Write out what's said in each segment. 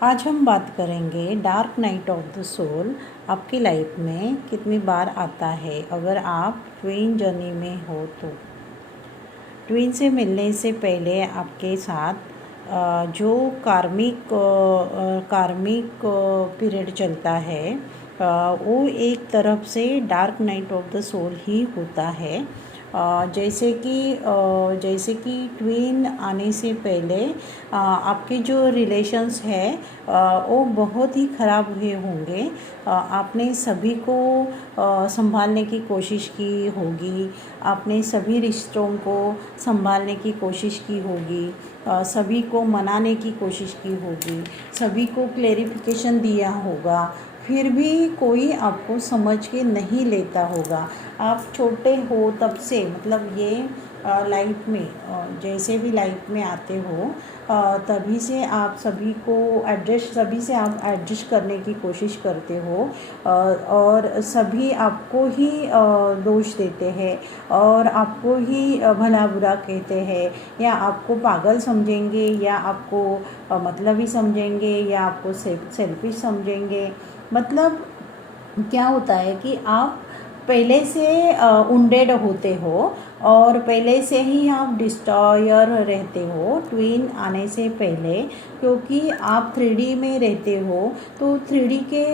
आज हम बात करेंगे dark night of the soul आपकी लाइफ में कितनी बार आता है अगर आप ट्विन जर्नी में हो तो। ट्विन से मिलने से पहले आपके साथ जो कार्मिक पीरियड चलता है वो एक तरफ से dark night of the soul ही होता है। जैसे कि ट्विन आने से पहले आपके जो रिलेशंस है वो बहुत ही ख़राब हुए होंगे। आपने सभी को संभालने की कोशिश की होगी, आपने सभी रिश्तों को संभालने की कोशिश की होगी, सभी को मनाने की कोशिश की होगी, सभी को क्लेरिफिकेशन दिया होगा, फिर भी कोई आपको समझ के नहीं लेता होगा। आप छोटे हो तब से, मतलब ये लाइफ में जैसे भी लाइफ में आते हो तभी से आप सभी से आप एडजस्ट करने की कोशिश करते हो और सभी आपको ही दोष देते हैं और आपको ही भला बुरा कहते हैं, या आपको पागल समझेंगे, या आपको मतलबी समझेंगे, या आपको सेल्फिश समझेंगे। मतलब क्या होता है कि आप पहले से उंडेड होते हो और पहले से ही आप डिस्ट्रॉयर रहते हो ट्विन आने से पहले, क्योंकि आप 3D में रहते हो। तो 3D के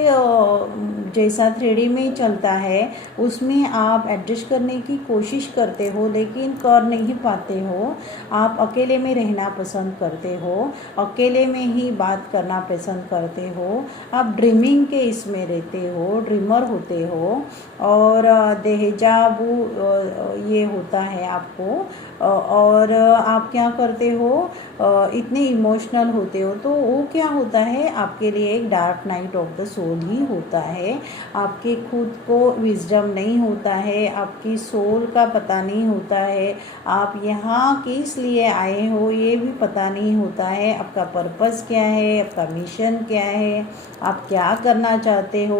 जैसा 3D में चलता है उसमें आप एडजस्ट करने की कोशिश करते हो लेकिन कर नहीं पाते हो। आप अकेले में रहना पसंद करते हो, अकेले में ही बात करना पसंद करते हो, आप ड्रीमिंग के इसमें रहते हो, ड्रीमर होते हो और देहजाबू ये होता है आपको। और आप क्या करते हो, इतने इमोशनल होते हो, तो वो क्या होता है आपके लिए एक dark night of the soul ही होता है। आपके खुद को विजडम नहीं होता है, आपकी सोल का पता नहीं होता है, आप यहाँ किस लिए आए हो ये भी पता नहीं होता है, आपका पर्पस क्या है, आपका मिशन क्या है, आप क्या करना चाहते हो,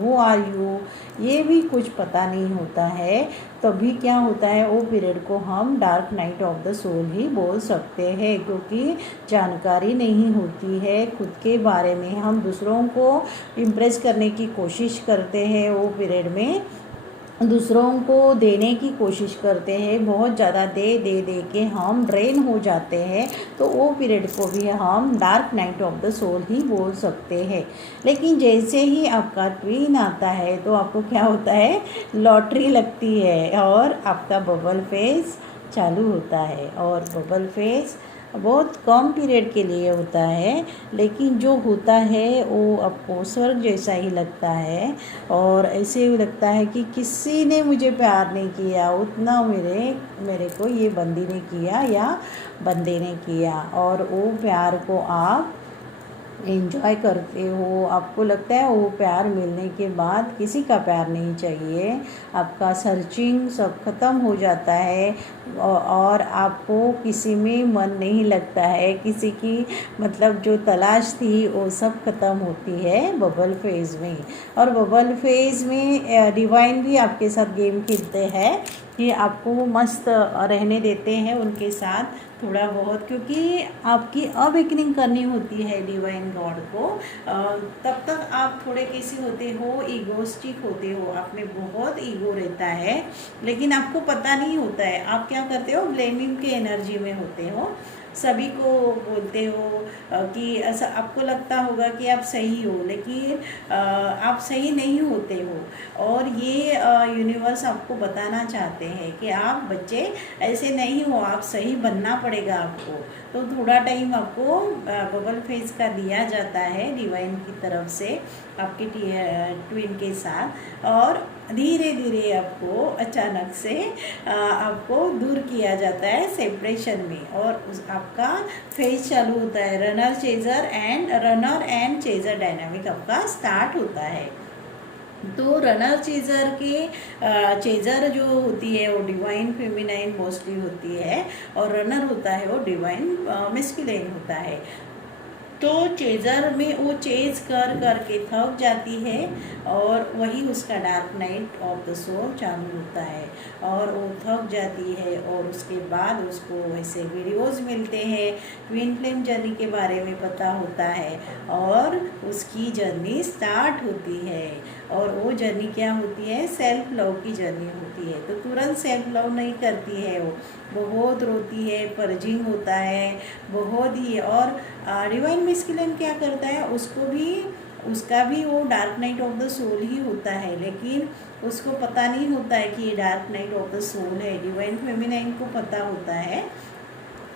वो आर यू, ये भी कुछ पता नहीं होता है। तभी क्या होता है, वो पीरियड को हम dark night of the soul ही बोल सकते हैं, क्योंकि जानकारी नहीं होती है खुद के बारे में। हम दूसरों को इम्प्रेस करने की कोशिश करते हैं, वो पीरियड में दूसरों को देने की कोशिश करते हैं, बहुत ज़्यादा दे दे दे के हम ड्रेन हो जाते हैं। तो वो पीरियड को भी हम dark night of the soul ही बोल सकते हैं। लेकिन जैसे ही आपका ट्विन आता है तो आपको क्या होता है, लॉटरी लगती है और आपका बबल फेज चालू होता है। और बबल फेज बहुत कम पीरियड के लिए होता है, लेकिन जो होता है वो आपको स्वर्ग जैसा ही लगता है और ऐसे ही लगता है कि किसी ने मुझे प्यार नहीं किया उतना मेरे को ये बंदी ने किया या बंदे ने किया। और वो प्यार को आप एंजॉय करते हो, आपको लगता है वो प्यार मिलने के बाद किसी का प्यार नहीं चाहिए, आपका सर्चिंग सब ख़त्म हो जाता है और आपको किसी में मन नहीं लगता है, किसी की मतलब जो तलाश थी वो सब ख़त्म होती है बबल फेज़ में। और बबल फेज़ में डिवाइन भी आपके साथ गेम खेलते हैं कि आपको वो मस्त रहने देते हैं उनके साथ थोड़ा बहुत, क्योंकि आपकी अवेकनिंग करनी होती है डिवाइन गॉड को। तब तक आप थोड़े कैसे होते हो, ईगोस्टिक होते हो, आप में बहुत ईगो रहता है लेकिन आपको पता नहीं होता है। आप क्या करते हो, ब्लेमिंग के एनर्जी में होते हो, सभी को बोलते हो कि ऐसा आपको लगता होगा कि आप सही हो, लेकिन आप सही नहीं होते हो। और ये यूनिवर्स आपको बताना चाहते हैं कि आप बच्चे ऐसे नहीं हो, आप सही बनना पड़ेगा आपको। तो थोड़ा टाइम आपको बबल फेज का दिया जाता है डिवाइन की तरफ से आपके ट्विन के साथ, और धीरे धीरे आपको अचानक से आपको दूर किया जाता है सेपरेशन में, और आपका फेज चालू होता है। रनर एंड चेजर डायनामिक आपका स्टार्ट होता है। तो रनर चेजर जो होती है वो डिवाइन फेमिनाइन मोस्टली होती है, और रनर होता है वो डिवाइन मेस्कुलिन होता है। तो चेज़र में वो चेज़ कर करके थक जाती है और वही उसका dark night of the soul चालू होता है। और वो थक जाती है और उसके बाद उसको ऐसे वीडियोज़ मिलते हैं, ट्विन फ्लेम जर्नी के बारे में पता होता है और उसकी जर्नी स्टार्ट होती है। और वो जर्नी क्या होती है, सेल्फ लव की जर्नी होती है। तो तुरंत सेल्फ लव नहीं करती है, वो बहुत रोती है, पर्जिंग होता है बहुत ही। और डिवाइन मैस्कुलिन क्या करता है, उसका भी वो dark night of the soul ही होता है, लेकिन उसको पता नहीं होता है कि ये dark night of the soul है। डिवाइन फेमिनाइन को पता होता है,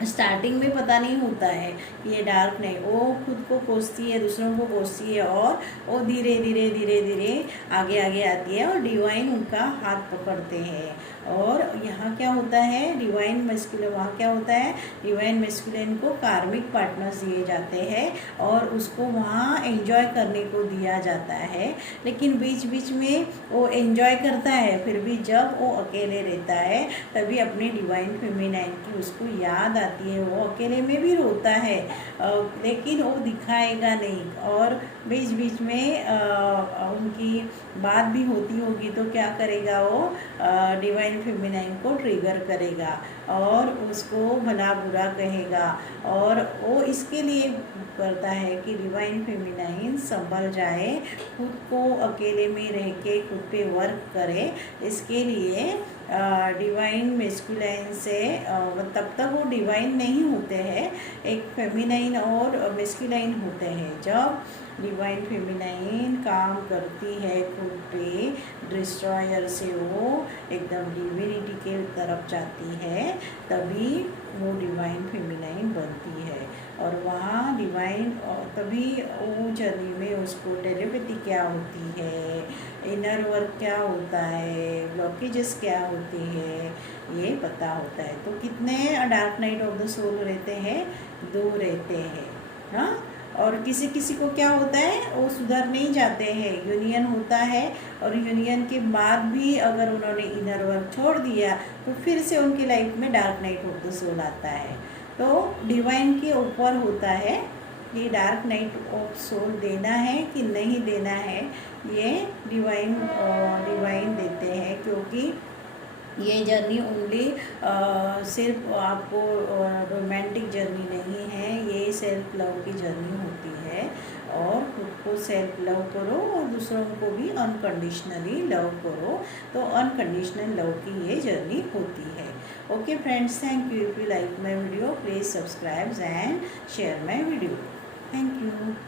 स्टार्टिंग में पता नहीं होता है कि ये डार्क नाइट, वो खुद को कोसती है, दूसरों को कोसती है और वो धीरे धीरे धीरे धीरे आगे आगे आती है और डिवाइन उनका हाथ पकड़ते हैं। और यहाँ क्या होता है, डिवाइन मैस्कुलिन, वहाँ क्या होता है, डिवाइन मैस्कुलिन को कार्मिक पार्टनर्स दिए जाते हैं और उसको वहाँ एंजॉय करने को दिया जाता है। लेकिन बीच बीच में वो एंजॉय करता है, फिर भी जब वो अकेले रहता है तभी अपने डिवाइन फेमिनाइन की उसको याद आती है। वो अकेले में भी रोता है लेकिन वो दिखाएगा नहीं। और बीच बीच में उनकी बात भी होती होगी तो क्या करेगा, वो डिवाइन फेमिनाइन को ट्रिगर करेगा और उसको भला बुरा कहेगा। और वो इसके लिए करता है कि डिवाइन फेमिनाइन संभल जाए, खुद को अकेले में रह के खुद पे वर्क करे। इसके लिए डिवाइन मैस्कुलाइन से तब तक वो डिवाइन नहीं होते हैं, एक फेमिनाइन और मैस्कुलाइन होते हैं। जब डिवाइन फेमिनाइन काम करती है खुद पे, डिस्ट्रॉयर से वो एकदम डिविनिटी के तरफ जाती है, तभी वो डिवाइन फेमिनाइन बनती है। और वहाँ डिवाइन, तभी वो जर्नी में उसको टेलीपैथी क्या होती है, इनर वर्क क्या होता है, ब्लॉकेजेस क्या होती है, ये पता होता है। तो कितने dark night of the soul रहते हैं, 2 रहते हैं, हाँ। और किसी किसी को क्या होता है, वो सुधर नहीं जाते हैं, यूनियन होता है और यूनियन के बाद भी अगर उन्होंने इनर वर्क छोड़ दिया तो फिर से उनकी लाइफ में dark night of the soul आता है। तो डिवाइन के ऊपर होता है कि डार्क नाइट ऑफ सोल देना है कि नहीं देना है, ये डिवाइन देते हैं। क्योंकि ये जर्नी ओनली सिर्फ आपको रोमांटिक जर्नी नहीं है, ये सेल्फ लव की जर्नी होती है। और खुद को सेल्फ लव करो और दूसरों को भी अनकंडीशनली लव करो, तो अनकंडीशनल लव की ये जर्नी होती है। Okay friends, thank you. If you like my video please subscribe and share my video. Thank you.